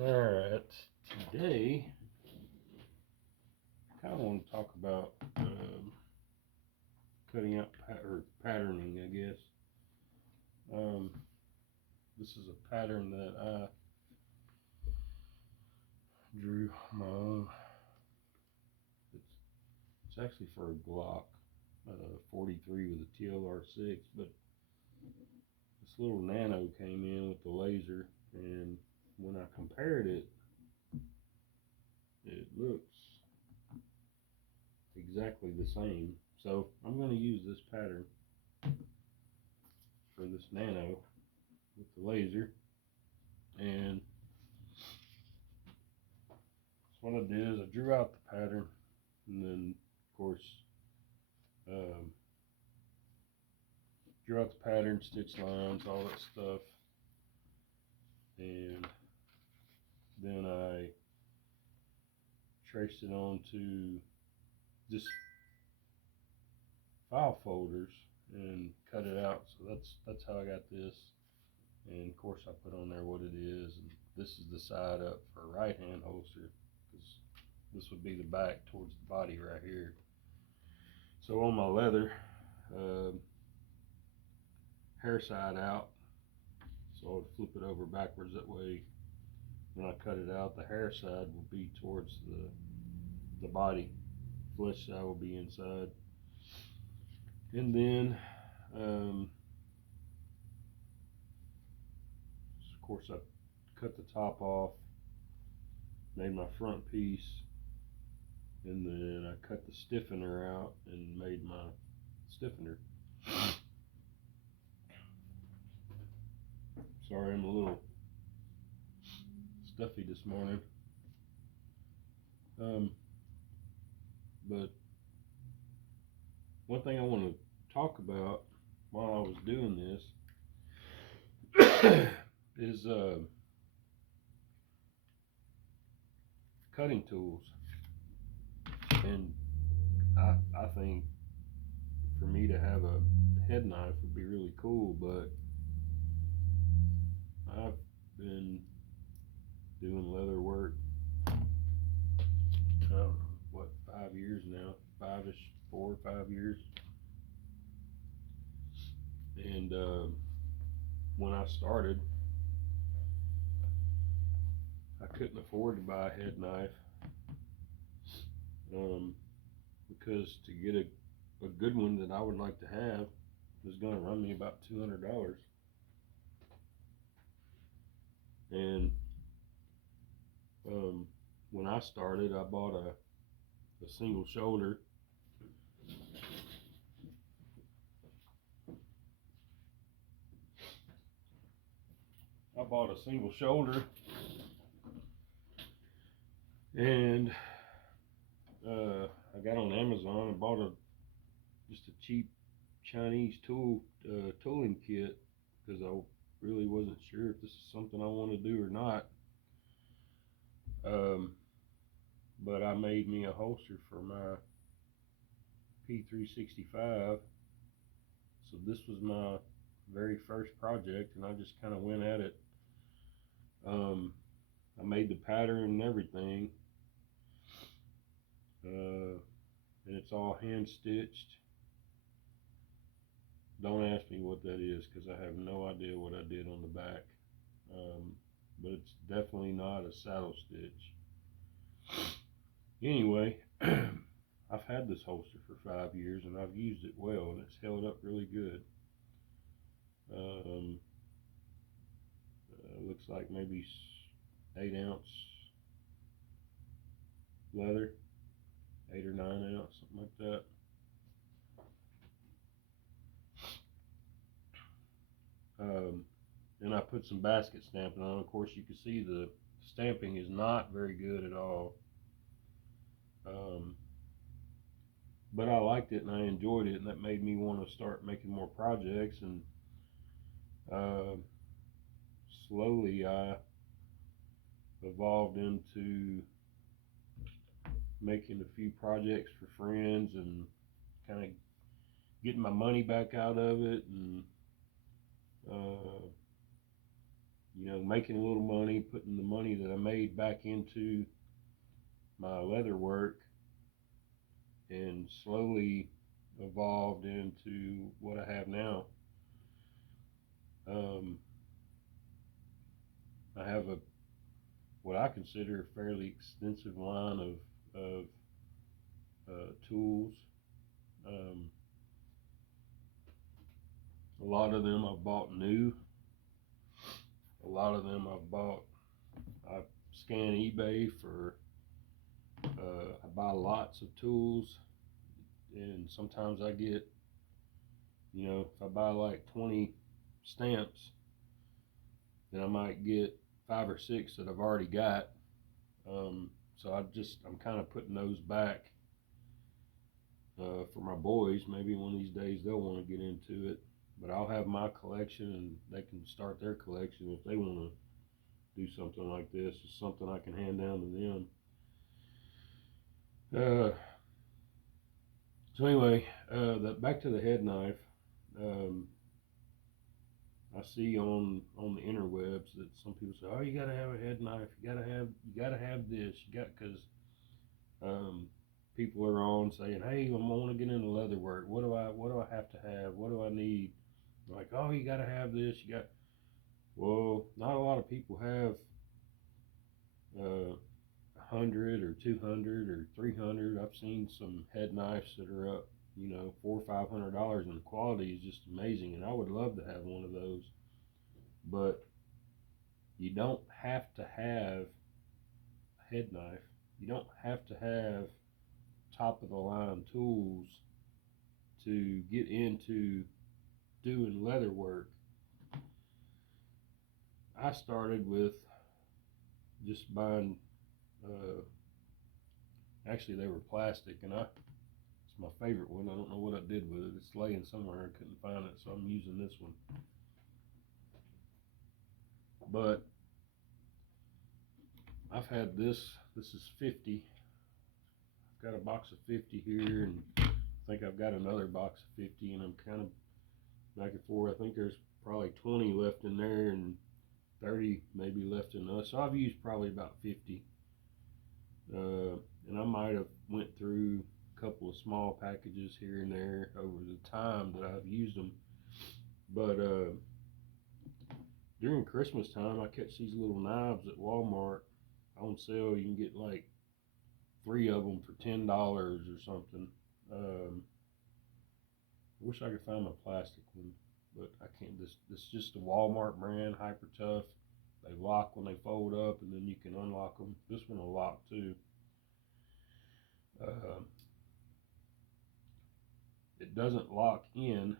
Alright, today I kind of want to talk about cutting out or patterning, I guess. This is a pattern that I drew my own. It's actually for a Glock 43 with a TLR6, but this little Nano came in with the laser, and when I compared it, it looks exactly the same. So I'm going to use this pattern for this Nano with the laser, and so what I did is I drew out the pattern, and then of course drew out the pattern, stitch lines, all that stuff, and then I traced it onto just file folders and cut it out. So that's how I got this. And of course I put on there what it is, and this is the side up for a right hand holster, because this would be the back towards the body right here. So on my leather, hair side out, so I would flip it over backwards, that way when I cut it out the hair side will be towards the body, flesh side will be inside. And then of course I cut the top off, made my front piece, and then I cut the stiffener out and made my stiffener. Sorry, I'm a little stuffy this morning. But one thing I want to talk about while I was doing this is cutting tools. And I think for me to have a head knife would be really cool, but I've been doing leather work, what, 5 years now, 4 or 5 years. And when I started, I couldn't afford to buy a head knife, because to get a good one that I would like to have was going to run me about $200. And when I started, I bought a single shoulder. I bought a single shoulder, and I got on Amazon and bought just a cheap Chinese tooling kit, because I really wasn't sure if this is something I want to do or not. But I made me a holster for my P365. So this was my very first project, and I just kind of went at it. I made the pattern and everything, and it's all hand stitched. Don't ask me what that is, because I have no idea what I did on the back, but it's definitely not a saddle stitch. Anyway, I've had this holster for 5 years, and I've used it well, and it's held up really good. Looks like maybe 8-ounce leather, 8 or 9 ounce, something like that. And I put some basket stamping on. Of course, you can see the stamping is not very good at all. But I liked it and I enjoyed it, and that made me want to start making more projects. And slowly I evolved into making a few projects for friends and kind of getting my money back out of it, and making a little money, putting the money that I made back into my leather work, and slowly evolved into what I have now. Um, I have what I consider a fairly extensive line of tools. Um, a lot of them I've bought new. A lot of them I scan eBay for, I buy lots of tools, and sometimes I get, if I buy like 20 stamps, then I might get 5 or 6 that I've already got. So I'm kind of putting those back for my boys. Maybe one of these days they'll want to get into it, but I'll have my collection and they can start their collection if they want to do something like this. It's something I can hand down to them. So anyway, back to the head knife. I see on the interwebs that some people say, "Oh, you gotta have a head knife. You gotta have this. Because people are on saying, "Hey, I want to get into leather work. What do I have to have? What do I need?" Like, "Oh, you gotta have this. Well, not a lot of people have 100 or 200 or 300. I've seen some head knives that are up, $400 or $500, and the quality is just amazing. And I would love to have one of those, but you don't have to have a head knife. You don't have to have top of the line tools to get into doing leather work. I started with just buying, actually they were plastic, and it's my favorite one. I don't know what I did with it. It's laying somewhere. I couldn't find it, so I'm using this one. But I've had this is 50. I've got a box of 50 here, and I think I've got another box of 50, and I'm kind of back and forth. I think there's probably 20 left in there and 30 maybe left in us. So I've used probably about 50. And I might have went through a couple of small packages here and there over the time that I've used them. But during Christmas time, I catch these little knives at Walmart on sale. You can get like 3 of them for $10 or something. I wish I could find my plastic one, but I can't. This is just a Walmart brand, Hyper Tough. They lock when they fold up, and then you can unlock them. This one will lock too. It doesn't lock in,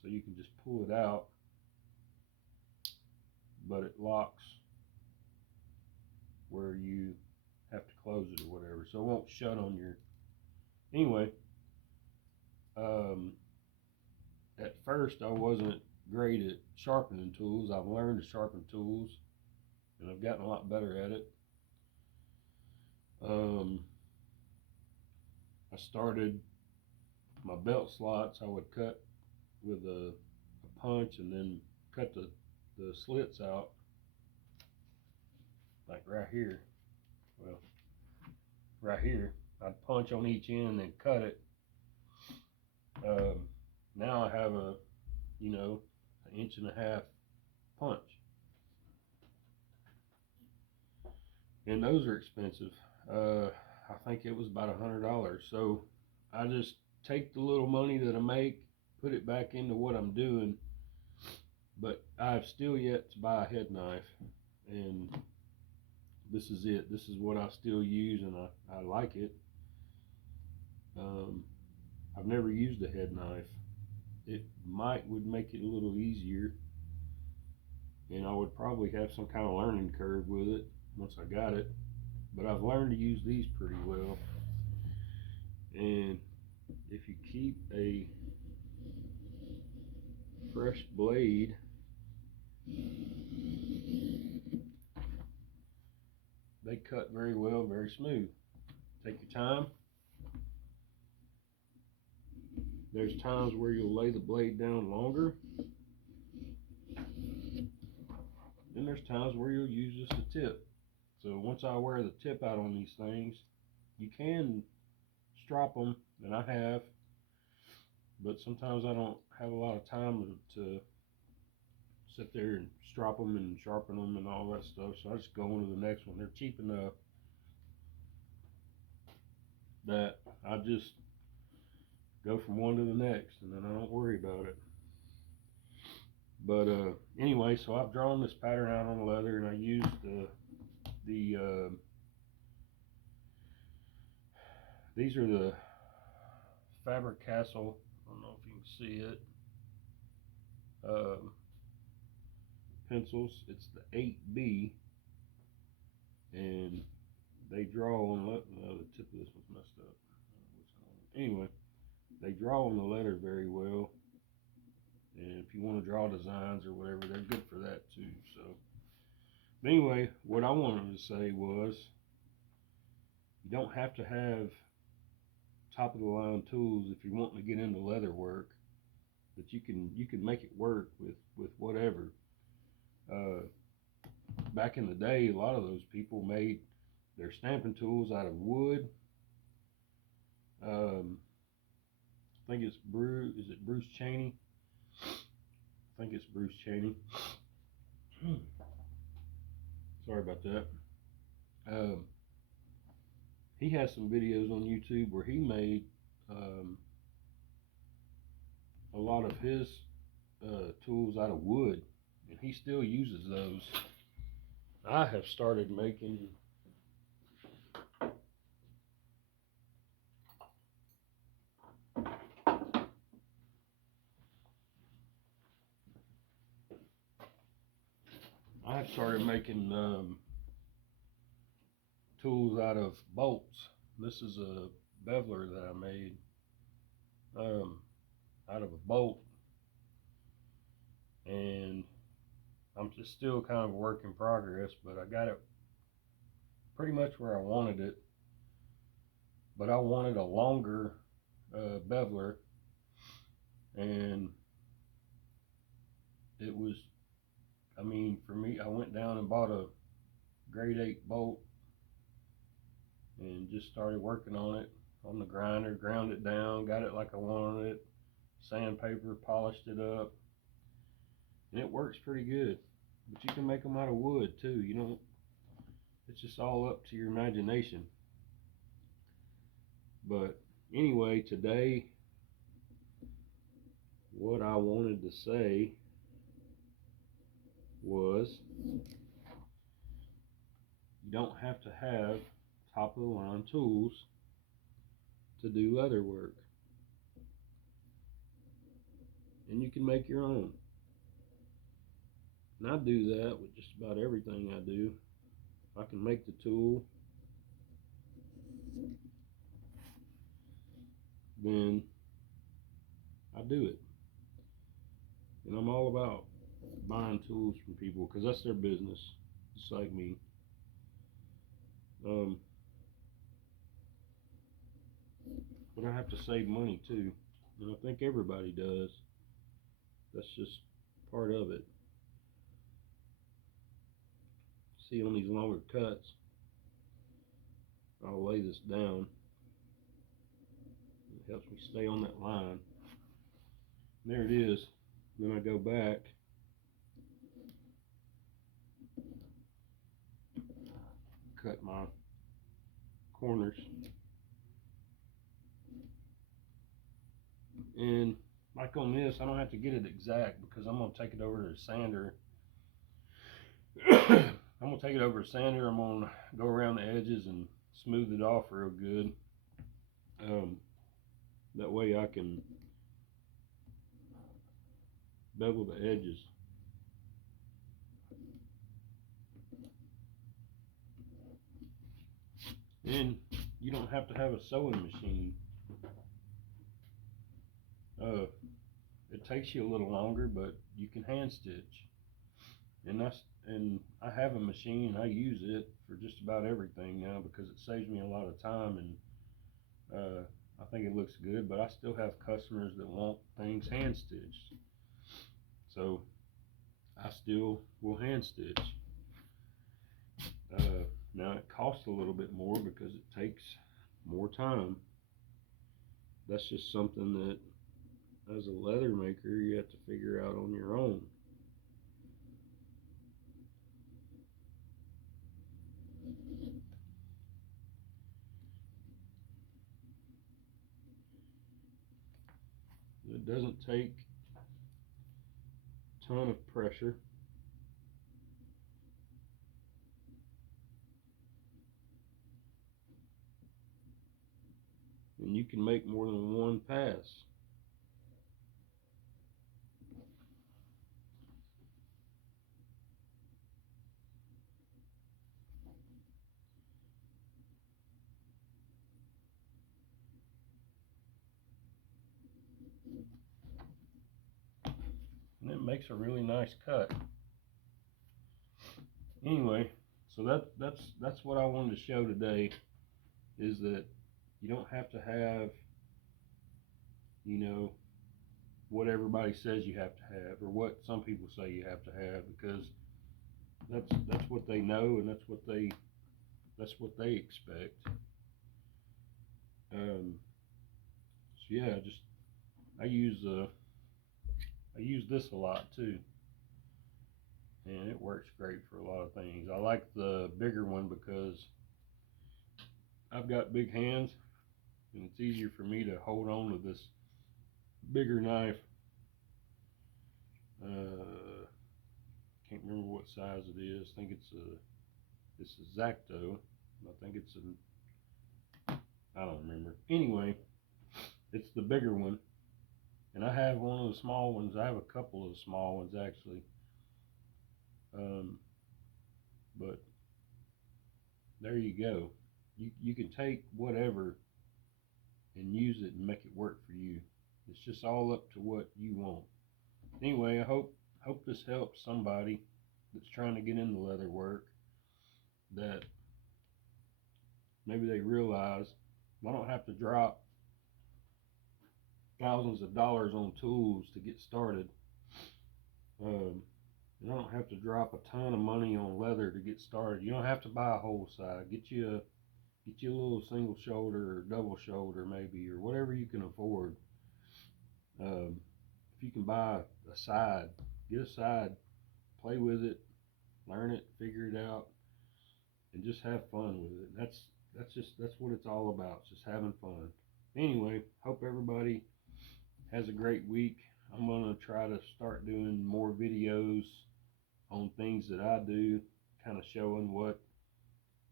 so you can just pull it out, but it locks where you have to close it or whatever, so it won't shut on your. Anyway, at first I wasn't great at sharpening tools. I've learned to sharpen tools, and I've gotten a lot better at it. I started my belt slots. I would cut with a punch and then cut the slits out, like right here. Well, right here, I'd punch on each end and then cut it. Now I have an 1.5-inch punch, and those are expensive. I think it was about $100. So I just take the little money that I make, put it back into what I'm doing. But I've still yet to buy a head knife, and this is it. This is what I still use, and I like it. I've never used a head knife. It would make it a little easier, and I would probably have some kind of learning curve with it once I got it. But I've learned to use these pretty well. And if you keep a fresh blade, they cut very well, very smooth. Take your time. There's times where you'll lay the blade down longer. Then there's times where you'll use just a tip. So once I wear the tip out on these things, you can strop them, and I have, but sometimes I don't have a lot of time to sit there and strop them and sharpen them and all that stuff. So I just go on to the next one. They're cheap enough that I just go from one to the next, and then I don't worry about it. But anyway, so I've drawn this pattern out on the leather, and I used these are the Faber-Castell. I don't know if you can see it. Pencils. It's the 8B, and they draw on. No, the tip of this one's messed up. Anyway, they draw on the letter very well, and if you want to draw designs or whatever, they're good for that too. So, but anyway, what I wanted to say was, you don't have to have top of the line tools if you're wanting to get into leather work. But you can make it work with whatever. Back in the day, a lot of those people made their stamping tools out of wood. I think it's Is it Bruce Cheney? I think it's Bruce Cheney. Sorry about that. He has some videos on YouTube where he made a lot of his tools out of wood, and he still uses those. I have started making tools out of bolts. This is a beveler that I made out of a bolt, and I'm just still kind of a work in progress, but I got it pretty much where I wanted it. But I wanted a longer beveler, and it was, I mean, for me, I went down and bought a grade 8 bolt and just started working on it on the grinder, ground it down, got it like I wanted it, sandpaper, polished it up, and it works pretty good. But you can make them out of wood too, you know. It's just all up to your imagination. But anyway, today, what I wanted to say was, you don't have to have top of the line tools to do leather work, and you can make your own. And I do that with just about everything I do. I can make the tool, then I do it. And I'm all about buying tools from people because that's their business, just like me. But I have to save money too, and I think everybody does. That's just part of it. See, on these longer cuts, I'll lay this down. It helps me stay on that line. There it is. Then I go back, cut my corners, and like on this, I don't have to get it exact because I'm going to take it over to the sander. I'm going to take it over to sander. I'm going to go around the edges and smooth it off real good. That way I can bevel the edges. And you don't have to have a sewing machine. It takes you a little longer, but you can hand stitch. And I have a machine. I use it for just about everything now because it saves me a lot of time, and I think it looks good. But I still have customers that want things hand stitched, so I still will hand stitch. Now it costs a little bit more because it takes more time. That's just something that as a leather maker you have to figure out on your own. It doesn't take a ton of pressure. And you can make more than one pass. And it makes a really nice cut. Anyway, so that's what I wanted to show today, is that you don't have to have, you know, what everybody says you have to have, or what some people say you have to have, because that's what they know, and that's what they expect. So yeah, just I use this a lot too, and it works great for a lot of things. I like the bigger one because I've got big hands, and it's easier for me to hold on to this bigger knife. Can't remember what size it is. I think it's a X-Acto. I think it's I don't remember. Anyway, it's the bigger one, and I have one of the small ones. I have a couple of the small ones actually. But there you go. You can take whatever and use it and make it work for you. It's just all up to what you want. Anyway, I hope this helps somebody that's trying to get into leather work, that maybe they realize I don't have to drop thousands of dollars on tools to get started. I don't have to drop a ton of money on leather to get started. You don't have to buy a whole side. Get you a little single shoulder or double shoulder maybe, or whatever you can afford. If you can buy a side, get a side, play with it, learn it, figure it out, and just have fun with it. That's what it's all about, just having fun. Anyway, hope everybody has a great week. I'm gonna try to start doing more videos on things that I do, kind of showing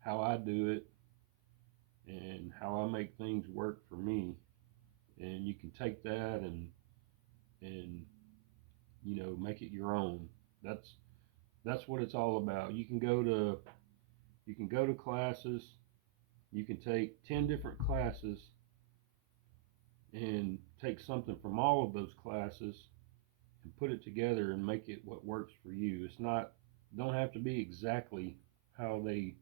how I do it and how I make things work for me. And you can take that and make it your own. That's what it's all about. You can go to classes. You can take 10 different classes and take something from all of those classes and put it together and make it what works for you. Don't have to be exactly how they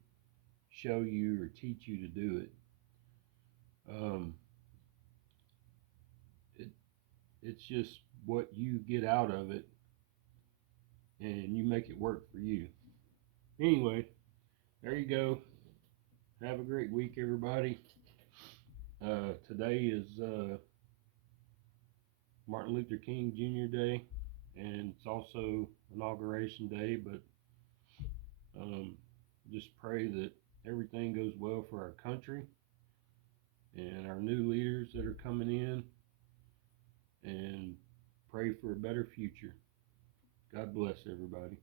show you or teach you to do it. It's just what you get out of it, and you make it work for you. Anyway, there you go. Have a great week, everybody. Today is Martin Luther King Jr. Day, and it's also Inauguration Day, but just pray that everything goes well for our country and our new leaders that are coming in, and pray for a better future. God bless everybody.